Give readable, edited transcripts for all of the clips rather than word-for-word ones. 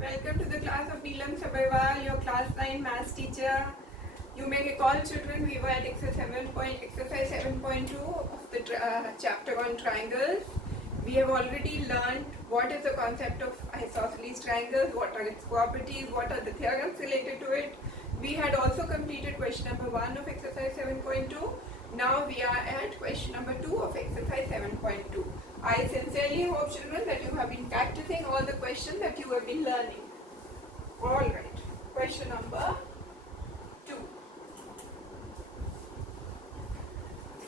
Welcome to the class of Neelam Sabharwal, your class 9 maths teacher. You may recall, children, we were at exercise 7.2 of the chapter on triangles. We have already learned what is the concept of isosceles triangles, what are its properties, what are the theorems related to it. We had also completed question number 1 of exercise 7.2. Now we are at question number 2 of exercise 7.2. I sincerely hope, children, that you have been practicing all the questions that you have been learning. Alright, question number 2.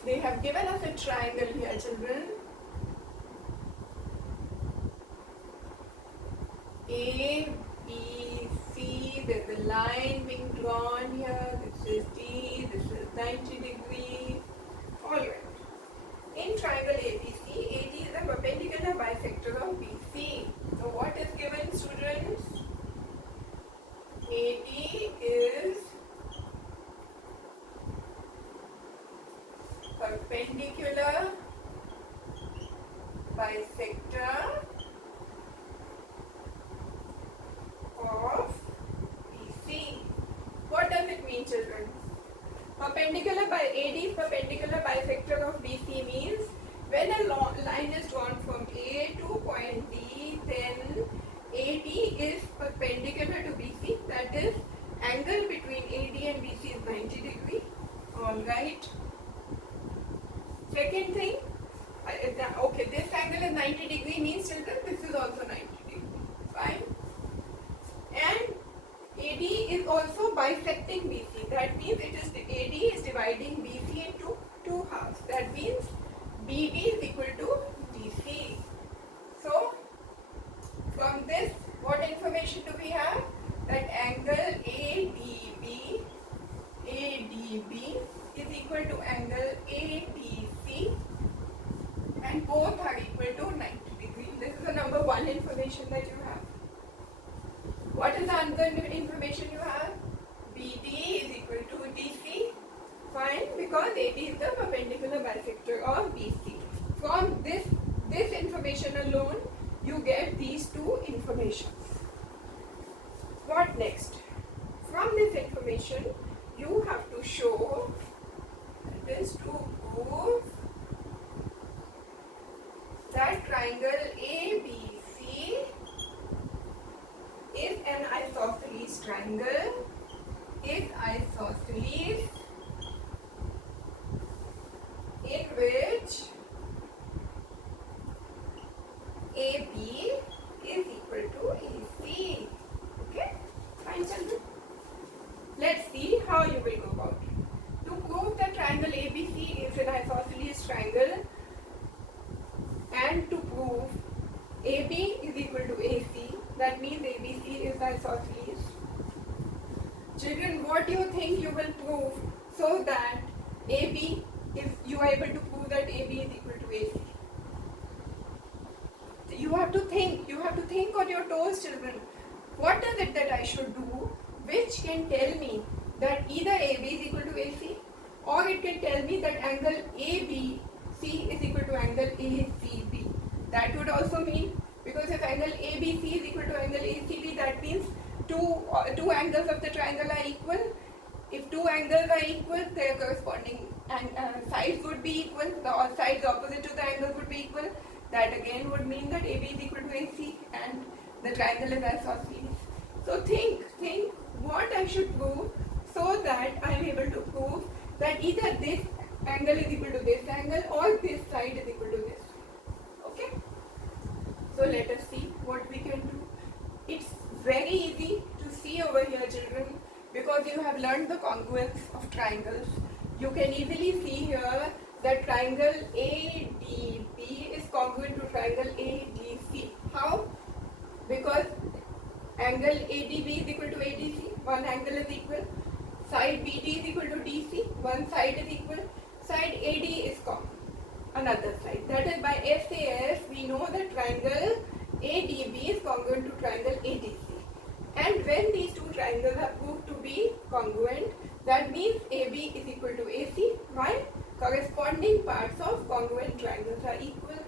They have given us a triangle here, children. A, B, C, there's a line being drawn here. This is D, this is 90 degrees. Alright. In triangle ABC, AD is a perpendicular bisector of BC. So what is given, students? AD is perpendicular bisector of BC. What does it mean, children? AD is perpendicular bisector of BC means when a line is drawn from A to point D, then AD is perpendicular to BC. That is, angle between AD and BC is 90 degrees. Alright. Second thing, okay, this angle is 90 degrees means, children, this is also 90 degrees. Fine. And AD is also bisecting BC. That means AD is dividing BC into two halves. That means BD is equal to BC. So from this, what information do we have? That angle ADB is equal to angle ADC, and both are equal to 90 degrees. This is the number 1 information that you have. What is the other information you have? BD is equal to DC. Fine, because AD is the perpendicular bisector of BC. From this information alone, you get these two informations. What next? From this information, you have to show, that is to prove that triangle ABC is an isosceles triangle, in which AB is equal to AC. Okay? Fine, children. Let's see how you will go about it. To prove that triangle ABC is an isosceles triangle, and to prove AB is equal to AC, that means ABC is isosceles. Children, what do you think you will prove so that AB, if you are able to prove that AB is equal to AC? You have to think on your toes, children. What is it that I should do which can tell me that either AB is equal to AC, or it can tell me that angle ABC is equal to angle ACB? That would also mean, because if angle ABC is equal to angle ACB, that means two angles of the triangle are equal. If two angles are equal, their corresponding sides would be equal. The sides opposite to the angle would be equal. That again would mean that AB is equal to AC and the triangle is isosceles. So think what I should prove so that I am able to prove that either this angle is equal to this angle or this side is equal to this. Okay? So let us see what we can do. It's very easy to see over here, children, because you have learned the congruence of triangles. You can easily see here that triangle ADB is congruent to triangle ADC. How? Because angle ADB is equal to ADC, one angle is equal. Side BD is equal to DC, one side is equal. Side AD is common, another side. That is, by SAS we know that triangle ADB is congruent to triangle ADC. And when these two triangles are proved to be congruent, that means AB is equal to AC. Why? Corresponding parts of congruent triangles are equal.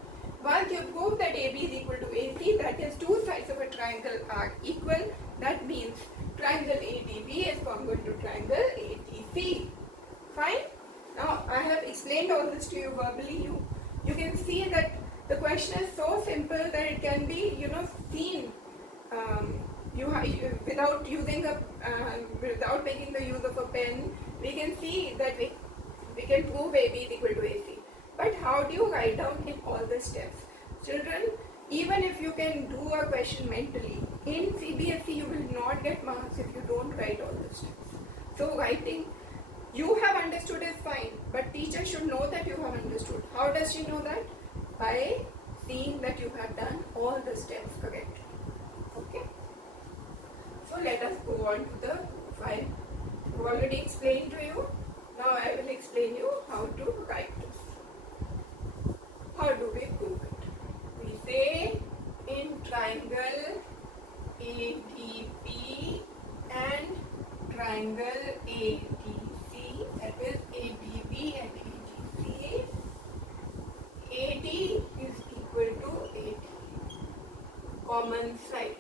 Once you prove that AB is equal to AC, that is two sides of a triangle are equal, that means triangle ADB is congruent to triangle ATC. Fine? Now I have explained all this to you verbally. You can see that the question is so simple that it can be seen without using without making the use of a pen. We can see that we can prove AB is equal to AC. But how do you write down in all the steps? Children, even if you can do a question mentally, in CBSE you will not get marks if you don't write all the steps. So writing, you have understood is fine, but teacher should know that you have understood. How does she know that? By seeing that you have done all the steps correctly. Okay? So let us go on to the file. I've already explained to you. Now I will explain you how to write this. How do we prove it? We say in triangle ADB and triangle ADC, that is ADB and ADC, AD is equal to AD, common side,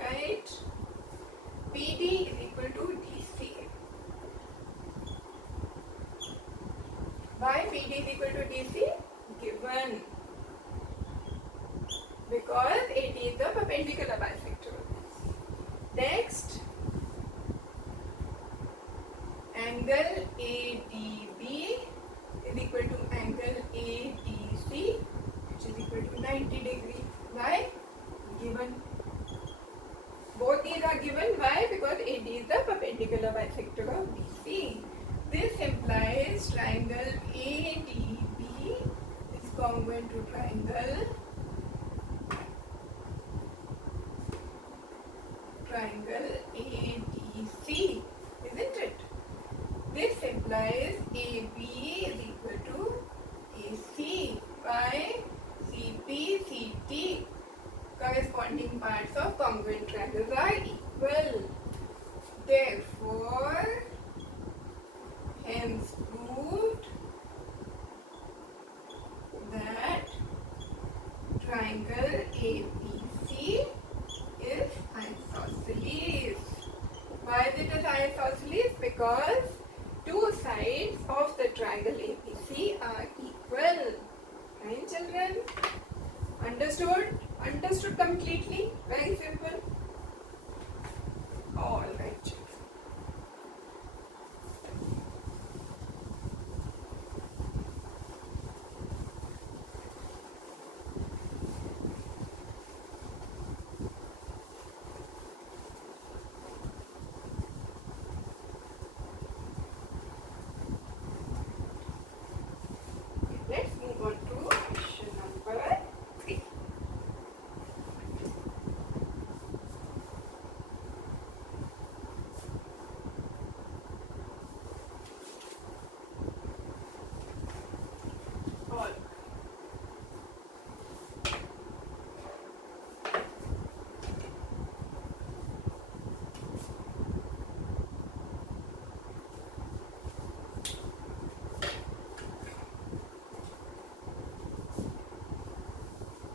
right? BD is equal to DC. Why BD is equal to DC? Given. Because AD is the perpendicular bisector. Next, angle ADB is equal to angle ADC, which is equal to 90 degrees. Why? Given. Both these are given. Why? Because AD is the perpendicular bisector of BC. This implies triangle ADB is congruent to triangle ADC, isn't it? This implies AB is equal to AC by CP, CT. Corresponding parts of congruent triangles are equal. Therefore, hence proved that triangle ABC is isosceles. Why is it an isosceles? Because two sides of the triangle ABC are equal. Right, children? Understood? Understood completely? Very simple. All right, children. Let's move on to question number 3. All.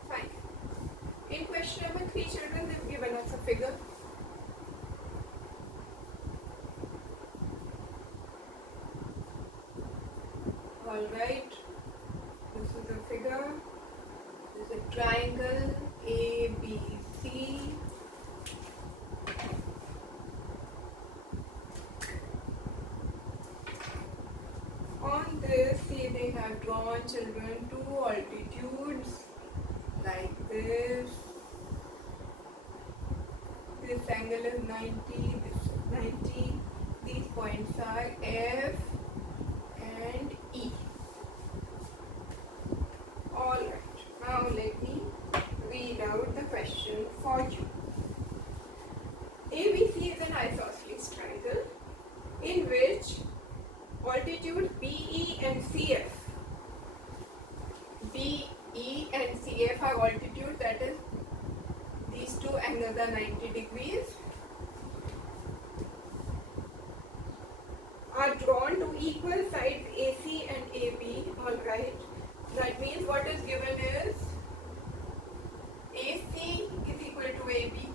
Fine. In question number 3, children, they've given us a figure. Alright, this is a figure. This is a triangle ABC. On this, see, they have drawn, children, two altitudes like this. This angle is 90, this is 90. These points are F and E. Alright, now let me read out the question for you. ABC is an isosceles triangle in which altitudes BE and CF. BE and CF are altitude, that is, these two angles are 90 degrees. Are drawn to equal sides AC and AB, alright. That means what is given is AC is equal to AB.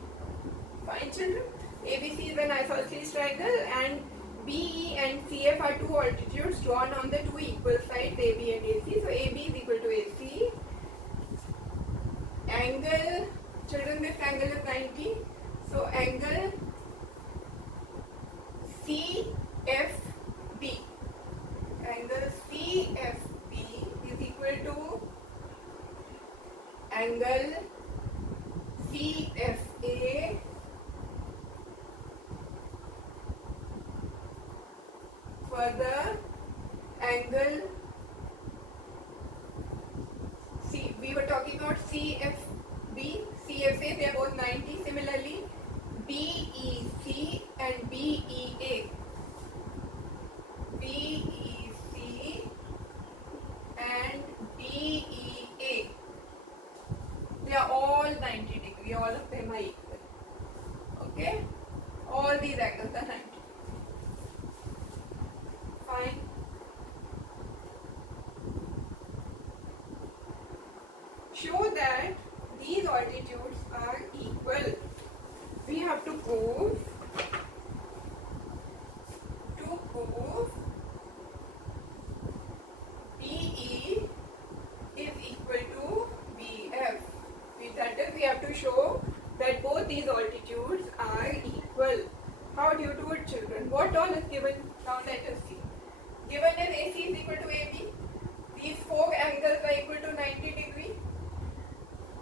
Fine, children. ABC is an isosceles triangle and BE and CF are two altitudes drawn on the two equal sides AB and AC. So AB is equal to AC. Angle, children, this angle is 90. So angle CFB. Angle CFB is equal to angle CFA further angle C. We were talking about CFB, CFA, they are both 90. Similarly, BEC and BEA. BEC and BEA. They are all 90 degree, all of them are equal. Okay? All these angles are 90. Fine. Show that these altitudes are equal. We have to prove BE is equal to BF. That is, we have to show that both these altitudes are equal. How do you do it, children? What all is given? Now let us see. Given is AC is equal to AB. These four angles are equal to 90 degree.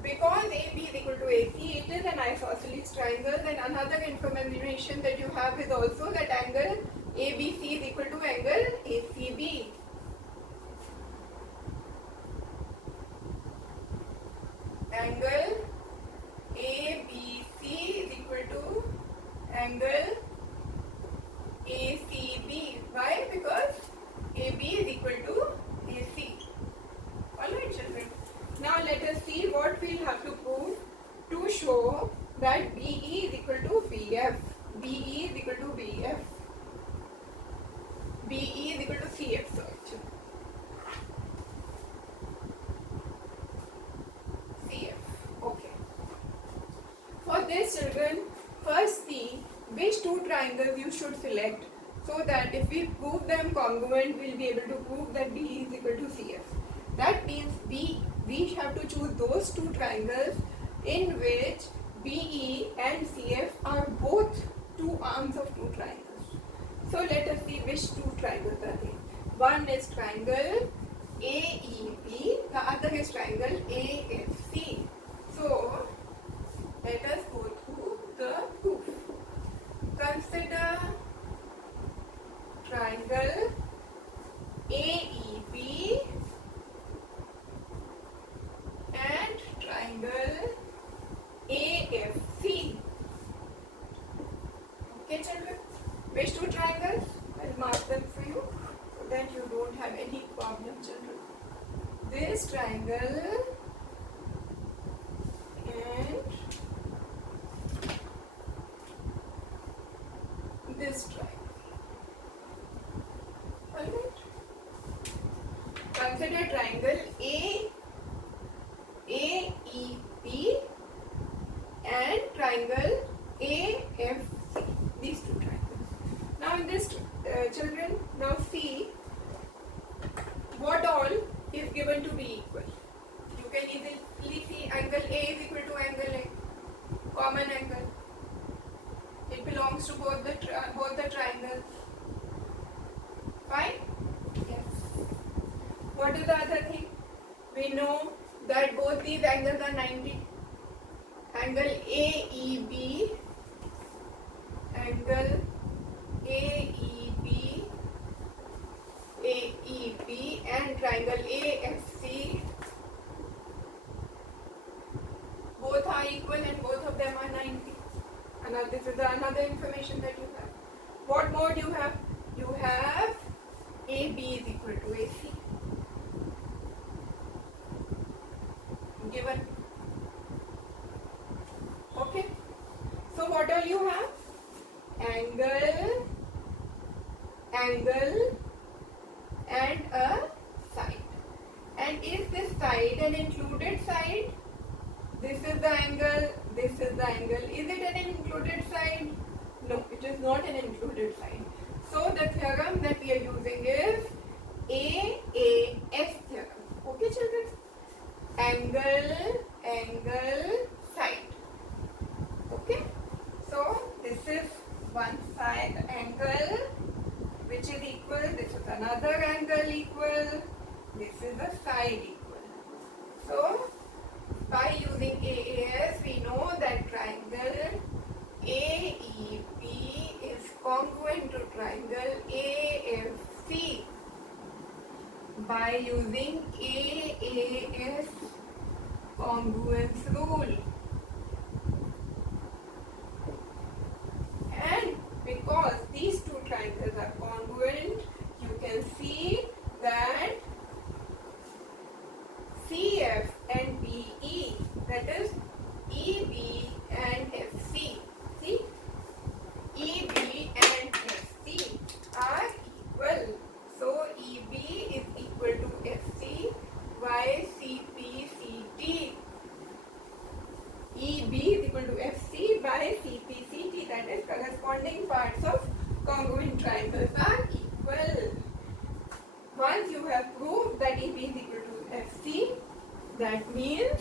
Because AB is equal to AC, it is an isosceles triangle. Then another information that you have is also that angle ABC is equal to angle ACB. Angle ABC is equal to angle ACB. Why? Because AB is equal to AC. Alright, children. Now let us see what we'll have to prove to show that BE is equal to BF. BE is equal to BF. BE is equal to CF. Sorry. CF. Okay. For this, children, first see which two triangles you should select so that if we prove them congruent, we'll be able to prove that BE is equal to CF. That means we have to choose those two triangles in which BE and CF are both two arms of two triangles. So let us see which two triangles are there. One is triangle AEB, the other is triangle AFC. So let us go through the proof. Consider triangle AEB and triangle AFC. Okay, children? Which two triangles? I'll mark them for you so that you don't have any problem, children. This triangle and this triangle. Alright. Consider triangle AEB and triangle AFC. These two triangles. Now in this, children, now see what all is given to be equal. You can easily see angle A is equal to angle A, common angle. It belongs to both the triangles. Fine? Yes. What is the other thing? We know that both these angles are 90. Angle AEB, angle AEB, AEB and triangle AFC both are equal and both of them are 90. And now this is another information that you have. What more do you have? You have AB is equal to AC. Given. Okay. So what all you have? Angle, and a side. And is this side an included side? This is the angle, this is the angle. Is it an included side? No, it is not an included side. So the theorem that we are using is AAS theorem. Okay, children? Angle, side. Okay? So this is one side angle which is equal, this is another angle equal, this is a side equal. So by using AAS, we know that triangle AEB is congruent to triangle AFC. By using AAS congruence rule. And because these two triangles are congruent, you can see that CF and BE, that is EB and FC. See, EB and FC are equal. So EB is equal to FC by CPCT. EB is equal to FC by CPCT, that is corresponding parts of congruent triangles are equal. Once you have proved that EB is equal to FC, that means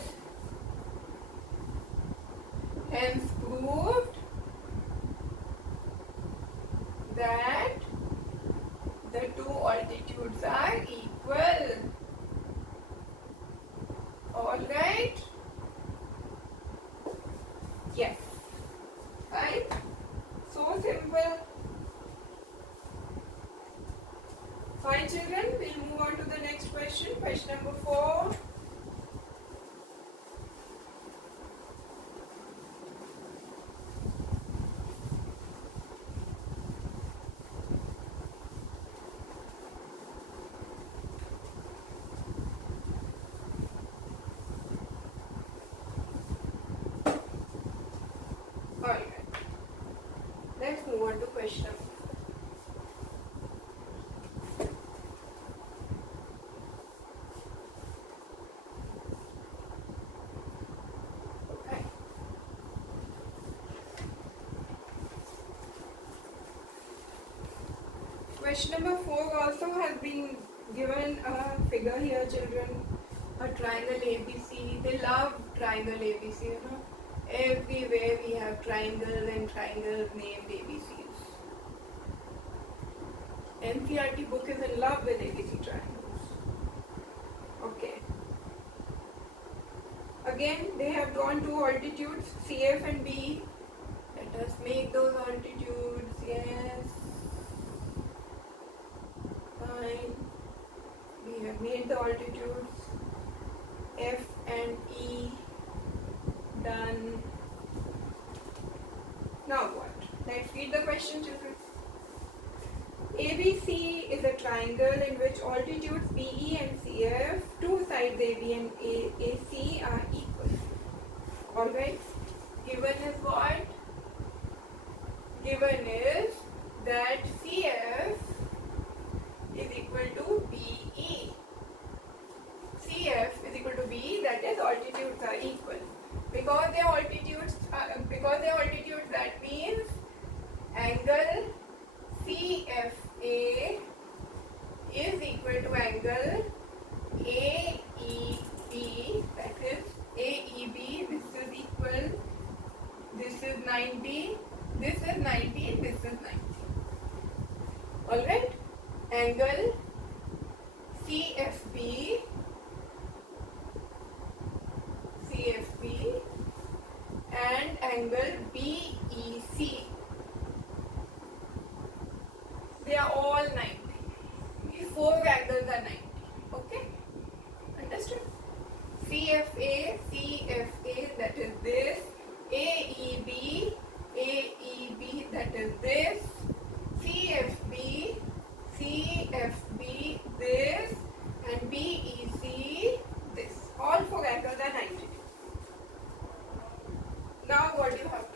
hence proved that the two altitudes are equal. Alright? Yes. Right? So simple. Fine, children. We'll move on to the next question. Question number 4. Alright. Let's move on to question number 4. Question number 4 also has been given a figure here, children. A triangle ABC. They love triangle ABC, you know. Everywhere we have triangles and triangles named ABCs. NCERT book is in love with ABC triangles. Okay. Again, they have drawn two altitudes, CF and B. Let us make those altitudes. Yes. Fine. We have made the altitudes. F and E. Done. Now what? Let's read the question, children. ABC is a triangle in which altitudes BE and CF, two sides AB and AC are equal. Alright? Given is what? Given is that CF is equal to BE. CF is equal to B, that is altitudes are equal. Because they are altitudes, that means angle CFA is equal to angle AEB, that is AEB, this is equal, this is 90, this is 90, this is 90. Alright? Angle CFB and angle BEC. They are all 90. These four angles are 90. Okay? Understood? CFA, that is this. AEB, that is this. CFB, this. And BEC, this. All four angles are 90. Now what you have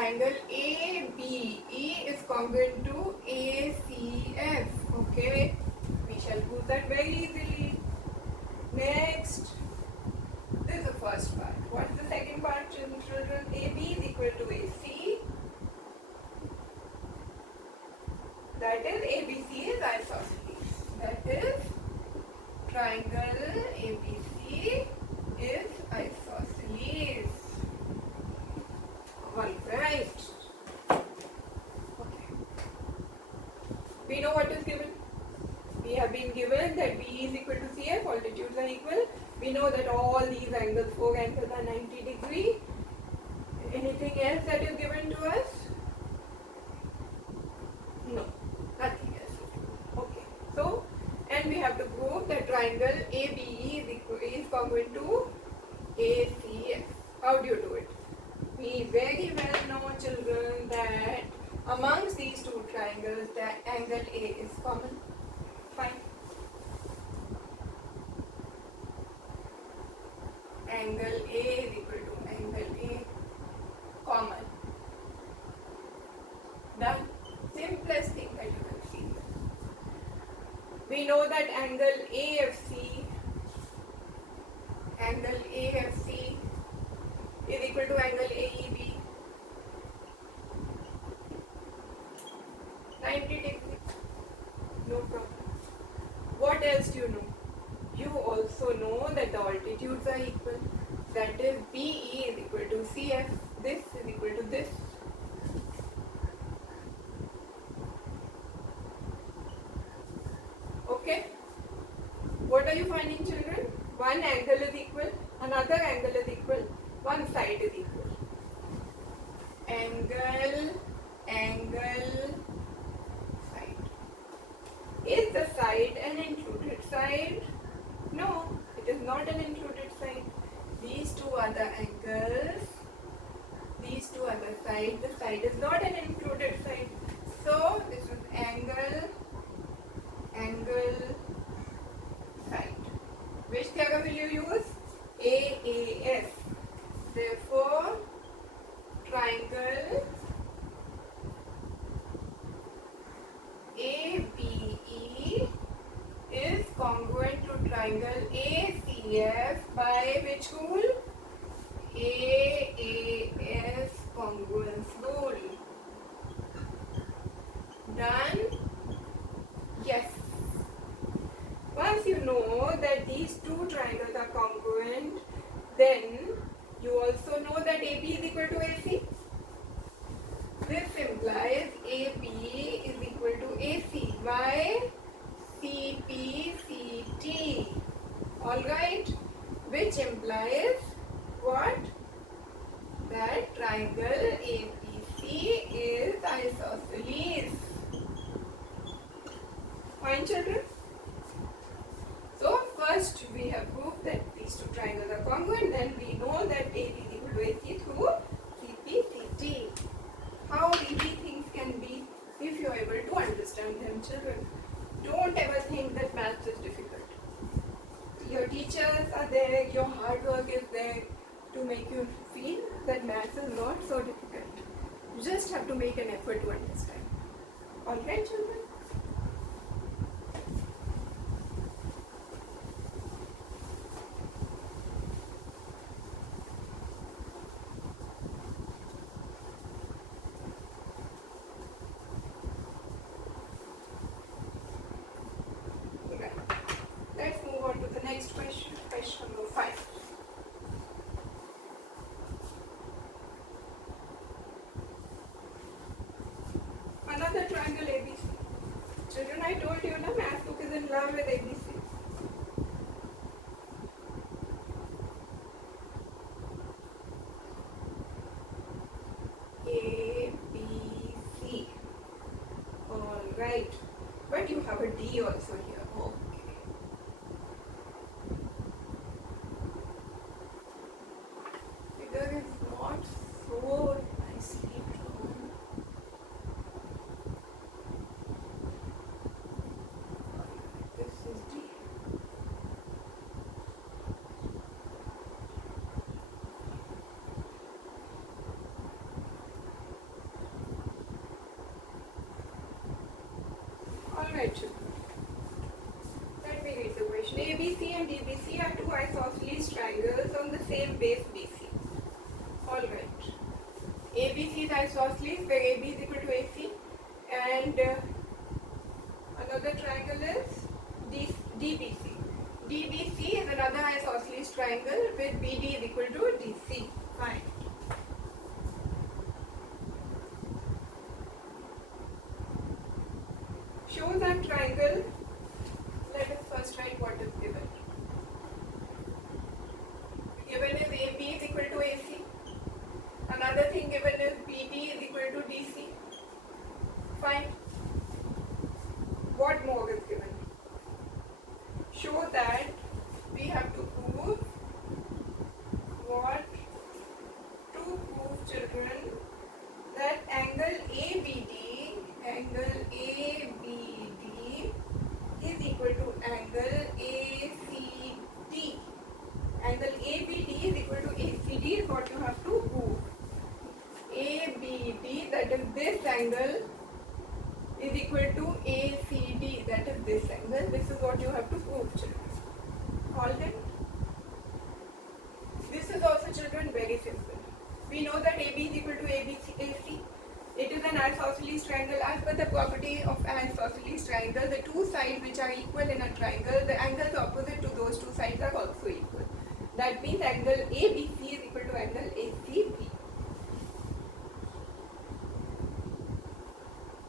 triangle ABE is congruent to ACF. Okay, we shall prove that very easily. Next, this is the first part. What is the second part, children? AB is equal to AC. That is, ABC is isosceles. That is, triangle ABC is isosceles. Alright. Okay. We know what is given. We have been given that B is equal to CF, altitudes are equal. We know that all these angles, 4 angles are 90 degree. Anything else that is given to us? No, nothing else. Okay. So, and we have to prove that triangle ABE is congruent to ACF. How do you do it? We very well know, children, that amongst these two triangles, the angle A is common. Fine. Angle A is equal to angle A, common. Done. Simplest thing that you can see. We know that angle AFC is equal to angle AEB. 90 degrees. No problem. What else do you know? You also know that the altitudes are equal. That is, BE is equal to CF. This is equal to this. Okay? What are you finding, children? One angle is equal, another angle is equal, one side is equal. Angle, side. Is the side an included side? No, it is not an included side. These two are the angles. These two are the side. The side is not an included side. So, this is angle, side. Which theorem will you use? AAS. Therefore, triangle ABE is congruent to triangle ACF by which rule? AAS congruence rule. Done? Yes. Once you know that these two triangles are congruent, then you also know that AB is equal to AC. This implies AB is equal to AC by CP CT. Alright? Which implies what? That triangle ABC is isosceles. Fine, children? So, first we have proved that these two triangles are congruent, then we know that AB is equal to AC through CPCT. How easy things can be if you are able to understand them, children. Don't ever think that maths is difficult. Your teachers are there, your hard work is there to make you feel that maths is not so difficult. You just have to make an effort to understand. Alright, children? Let's move on to the next question, question number 5. Another triangle ABC. Children, I told you, na, math book is in love with ABC. ABC. Alright. But you have a D also here. Okay. Figure is not so nicely drawn. This is D. ahead, children. Let me read the question. ABC and DBC are two isosceles triangles on the same base BC. Alright. ABC is isosceles where AB is equal to AC, and another triangle is DBC. DBC is another isosceles triangle with BD is equal to DC. Fine. Show that triangle. Let us first write what is given. Given is AB is equal to AC. Another thing given is BD is equal to DC. Fine. What more is given? Show that we have to prove what? To prove, children, that angle ABD is equal to angle ACD. Angle ABD is equal to ACD is what you have to prove. ABD, that is this angle, is equal to ACD, that is this angle. This is what you have to prove, children. All right? This is also, children, very simple. We know that AB is equal to AC. It is an isosceles triangle. As per the property of an isosceles triangle, the two sides which are equal in a triangle, the angles opposite to those two sides are also equal. That means angle ABC is equal to angle ACB.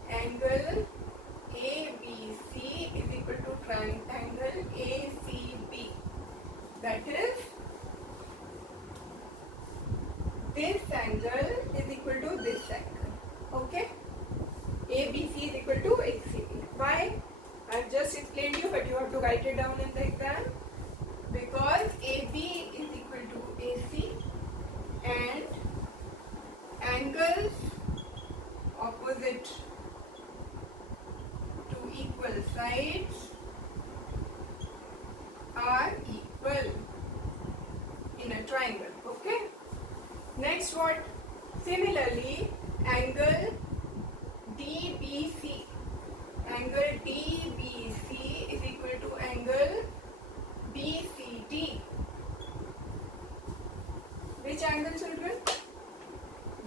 Angle ABC is equal to triangle ACB. That is, this angle is equal to this angle. Okay? ABC is equal to ACB. Why? I have just explained you, but you have to write it down in the exam. Because AB is equal to AC and angles opposite to equal sides are equal in a triangle. Okay? Next what? Similarly, angle DBC. Angle DBC is equal to angle BCD. Which angle, children?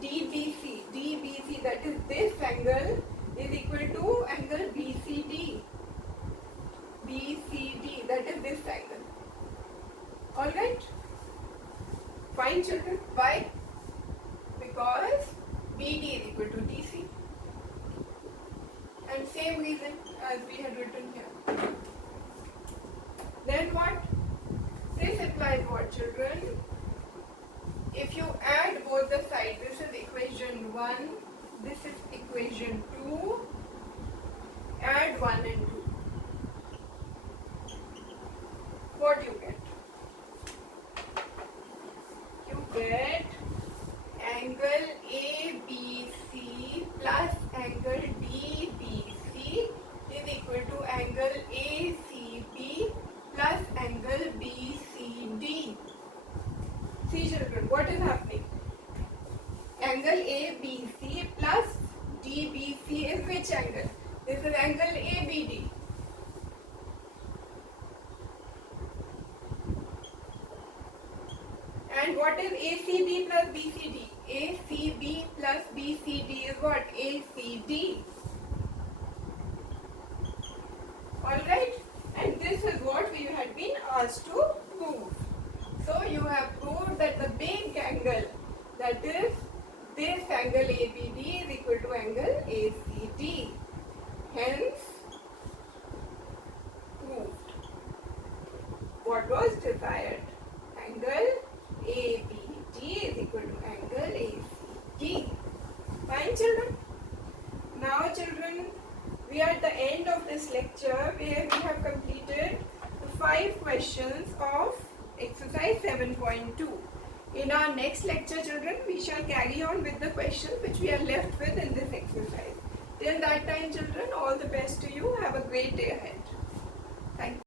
DBC. DBC, that is this angle, is equal to angle BCD. BCD, that is this angle. Alright? Fine, children. Why? Because BD is equal to DC. And same reason as we had written here. Then what? This implies what, children? If you add both the sides, this is equation 1, this is equation 2, add 1 and 2. What do you get? You get angle ABC plus angle DBC is equal to angle ACB plus angle BCD. See, children, what is happening? Angle ABC plus DBC is which angle? This is angle ABD. And what is ACB plus BCD? ACB plus BCD is what? ACD. Alright? And this is what we had been asked to prove. So you have proved that the big angle, that is this angle ABD, is equal to angle ACD. Hence, proved. What was desired? Angle ABD is equal to angle ACD. Fine, children? Now, children, we are at the end of this lecture where we have completed the 5 questions of exercise 7.2. In our next lecture, children, we shall carry on with the questions which we are left with in this exercise. Till that time, children, all the best to you. Have a great day ahead. Thank you.